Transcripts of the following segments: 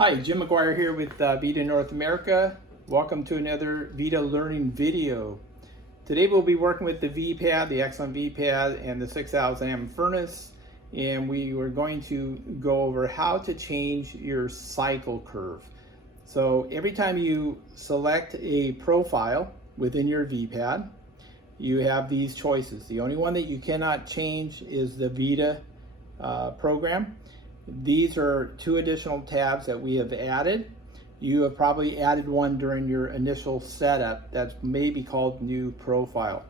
Hi, Jim McGuire here with VITA North America. Welcome to another VITA learning video. Today we'll be working with the vPad, the excellent vPad, and the 6,000 amp furnace, and we are going to go over how to change your cycle curve. So every time you select a profile within your vPad, you have these choices. The only one that you cannot change is the VITA program. These are two additional tabs that we have added. You have probably added one during your initial setup that's maybe called new profile.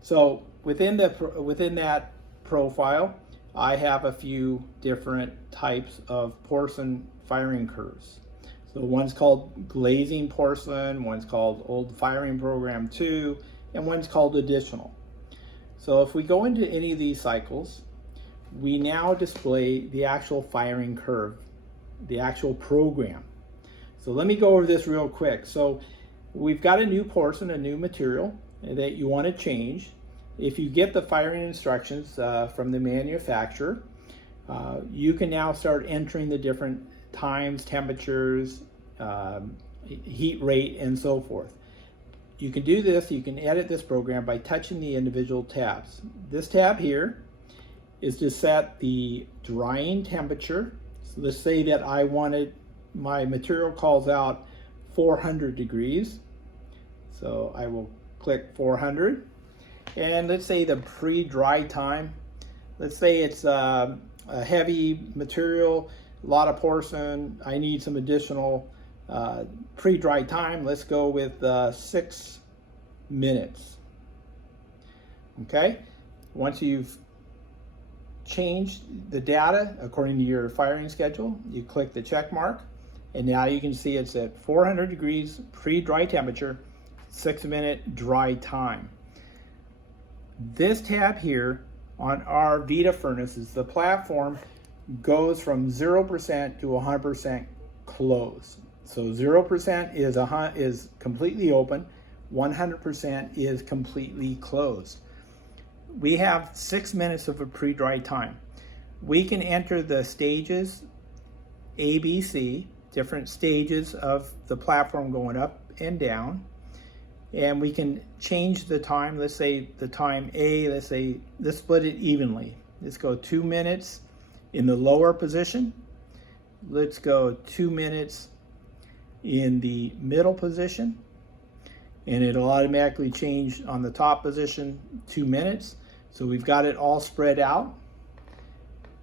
So within that profile, I have a few different types of porcelain firing curves. So one's called glazing porcelain, one's called old firing program 2, and one's called additional. So if we go into any of these cycles, we now display the actual firing curve, the actual program. So let me go over this real quick. So we've got a new porcelain, a new material that you want to change. If you get the firing instructions from the manufacturer, you can now start entering the different times, temperatures, heat rate, and so forth. You can do this, you can edit this program by touching the individual tabs. This tab here is to set the drying temperature. So let's say that I wanted, my material calls out 400 degrees. So I will click 400. And let's say the pre-dry time, let's say it's a heavy material, a lot of porcelain, I need some additional pre-dry time. Let's go with 6 minutes. Okay, once you've change the data according to your firing schedule, you click the check mark, and now you can see it's at 400 degrees pre-dry temperature, 6-minute dry time. This tab here on our VITA furnaces, the platform goes from 0% to 100% closed. So 0% is completely open, 100% is completely closed. We have 6 minutes of a pre-dry time. We can enter the stages A, B, C, different stages of the platform going up and down, and we can change the time. Let's say the time A, let's split it evenly. Let's go 2 minutes in the lower position. Let's go 2 minutes in the middle position, and it'll automatically change on the top position 2 minutes. So we've got it all spread out.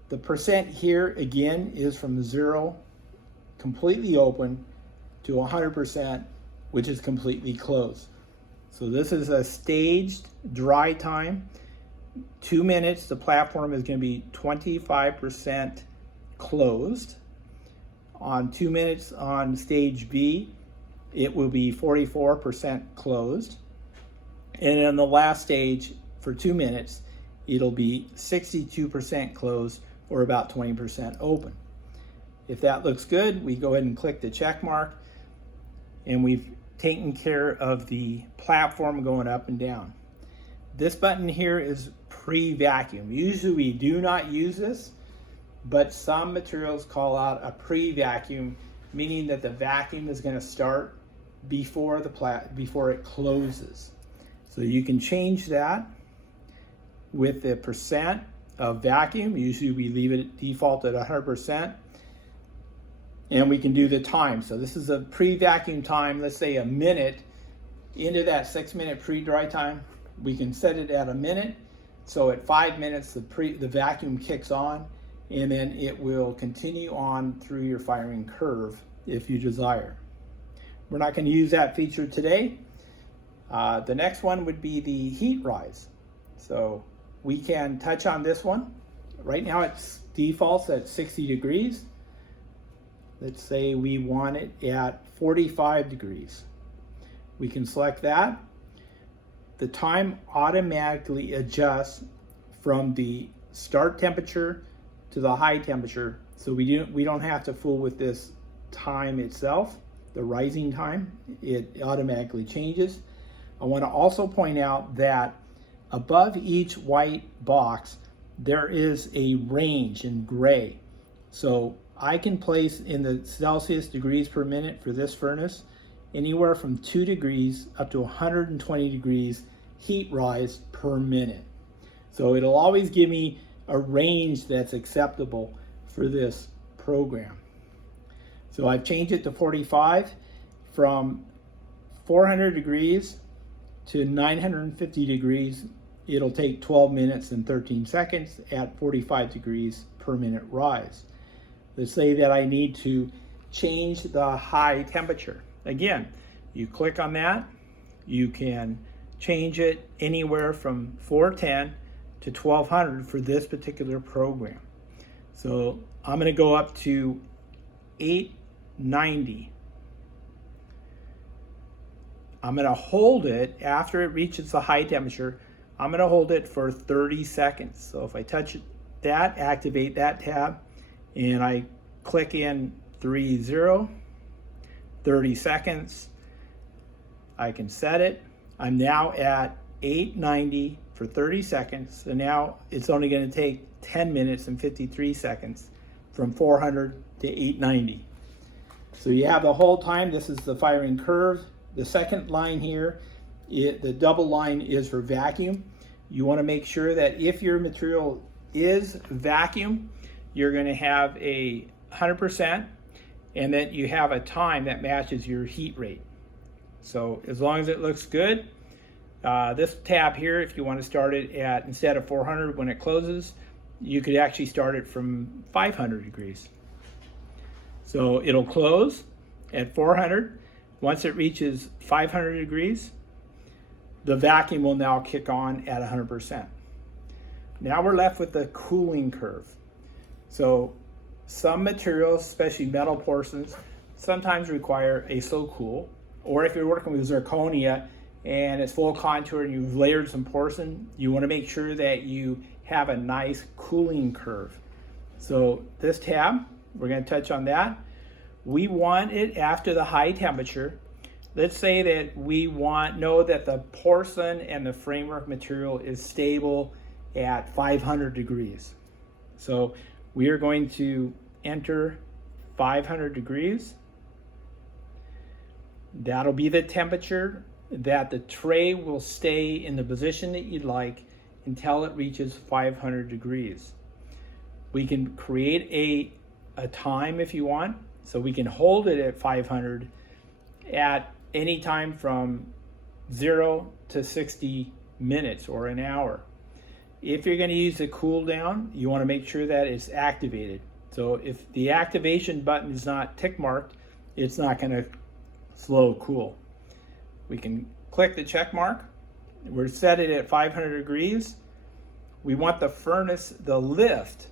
The percent here again is from 0, completely open, to 100%, which is completely closed. So this is a staged dry time. 2 minutes, the platform is going to be 25% closed. On 2 minutes on stage B, it will be 44% closed. And in the last stage, for 2 minutes, it'll be 62% closed or about 20% open. If that looks good, we go ahead and click the check mark, and we've taken care of the platform going up and down. This button here is pre-vacuum. Usually we do not use this, but some materials call out a pre-vacuum, meaning that the vacuum is going to start before it closes. So you can change that with the percent of vacuum. Usually we leave it at default at 100%. And we can do the time. So this is a pre-vacuum time, let's say a minute into that 6-minute pre-dry time. We can set it at a minute. So at 5 minutes, the vacuum kicks on, and then it will continue on through your firing curve if you desire. We're not going to use that feature today. The next one would be the heat rise. So we can touch on this one. Right now it's defaults at 60 degrees. Let's say we want it at 45 degrees. We can select that. The time automatically adjusts from the start temperature to the high temperature. So we don't have to fool with this time itself, the rising time. It automatically changes. I want to also point out that above each white box, there is a range in gray. So I can place in the Celsius degrees per minute for this furnace anywhere from 2 degrees up to 120 degrees heat rise per minute. So it'll always give me a range that's acceptable for this program. So I've changed it to 45. From 400 degrees to 950 degrees, it'll take 12 minutes and 13 seconds at 45 degrees per minute rise. Let's say that I need to change the high temperature. Again, you click on that, you can change it anywhere from 410 to 1200 for this particular program. So I'm going to go up to 890. I'm going to hold it after it reaches the high temperature. I'm going to hold it for 30 seconds. So if I touch that, activate that tab, and I click in 30 seconds, I can set it. I'm now at 890 for 30 seconds. So now it's only going to take 10 minutes and 53 seconds from 400 to 890. So you have the whole time. This is the firing curve. The second line here, the double line is for vacuum. You want to make sure that if your material is vacuum, you're going to have a 100% and that you have a time that matches your heat rate. So as long as it looks good, this tab here, if you want to start it at, instead of 400 when it closes, you could actually start it from 500 degrees. So it'll close at 400. Once it reaches 500 degrees, the vacuum will now kick on at 100%. Now we're left with the cooling curve. So some materials, especially metal porcelains, sometimes require a slow cool. Or if you're working with zirconia and it's full contour and you've layered some porcelain, you want to make sure that you have a nice cooling curve. So this tab, we're going to touch on that. We want it after the high temperature. Let's say that we know that the porcelain and the framework material is stable at 500 degrees. So we are going to enter 500 degrees. That'll be the temperature that the tray will stay in the position that you'd like until it reaches 500 degrees. We can create a time if you want. So we can hold it at 500 at any time from 0 to 60 minutes or an hour. If you're going to use the cool down, you want to make sure that it's activated. So if the activation button is not tick marked, it's not going to slow cool. We can click the check mark. We're set it at 500 degrees. We want the furnace, the lift.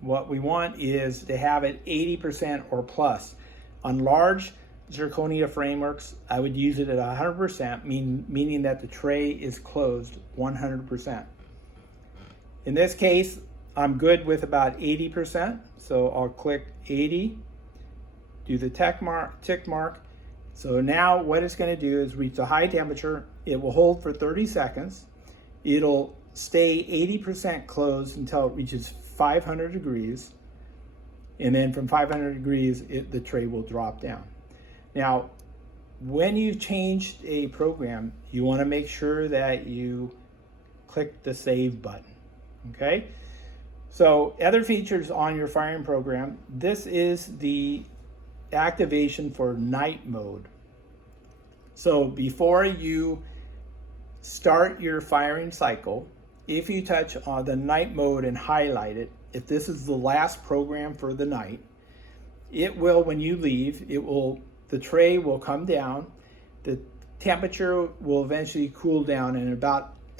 What we want is to have it 80% or plus. On large zirconia frameworks, I would use it at 100%, meaning that the tray is closed 100%. In this case, I'm good with about 80%, so I'll click 80, do the tick mark. So now what it's going to do is reach a high temperature. It will hold for 30 seconds. It'll stay 80% closed until it reaches 500 degrees, and then from 500 degrees the tray will drop down. Now when you've changed a program, you want to make sure that you click the save button. Okay, so other features on your firing program, this is the activation for night mode. So before you start your firing cycle, if you touch on the night mode and highlight it, if this is the last program for the night, it will, when you leave, the tray will come down, the temperature will eventually cool down, and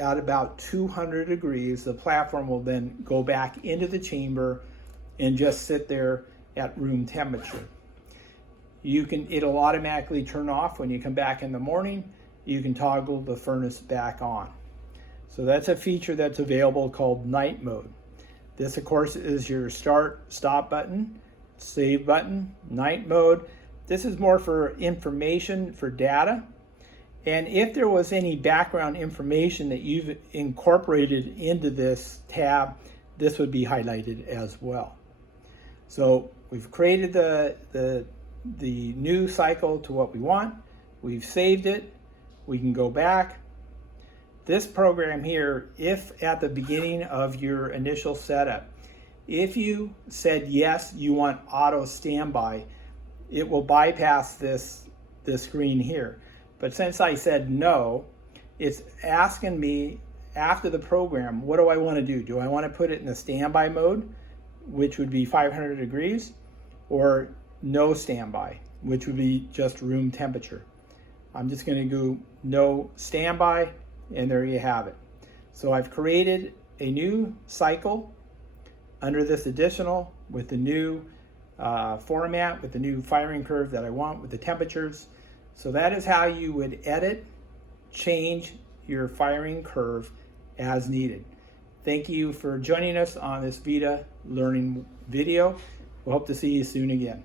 at about 200 degrees, the platform will then go back into the chamber and just sit there at room temperature. It'll automatically turn off when you come back in the morning. You can toggle the furnace back on. So that's a feature that's available called night mode. This, of course, is your stop button, save button, night mode. This is more for information, for data. And if there was any background information that you've incorporated into this tab, this would be highlighted as well. So we've created the new cycle to what we want. We've saved it. We can go back. This program here, if at the beginning of your initial setup, if you said yes, you want auto standby, it will bypass this screen here. But since I said no, it's asking me after the program, what do I want to do? Do I want to put it in the standby mode, which would be 500 degrees, or no standby, which would be just room temperature? I'm just going to go no standby, and there you have it. So I've created a new cycle under this additional with the new format, with the new firing curve that I want, with the temperatures. So that is how you would edit, change your firing curve as needed. Thank you for joining us on this VITA learning video. We hope to see you soon again.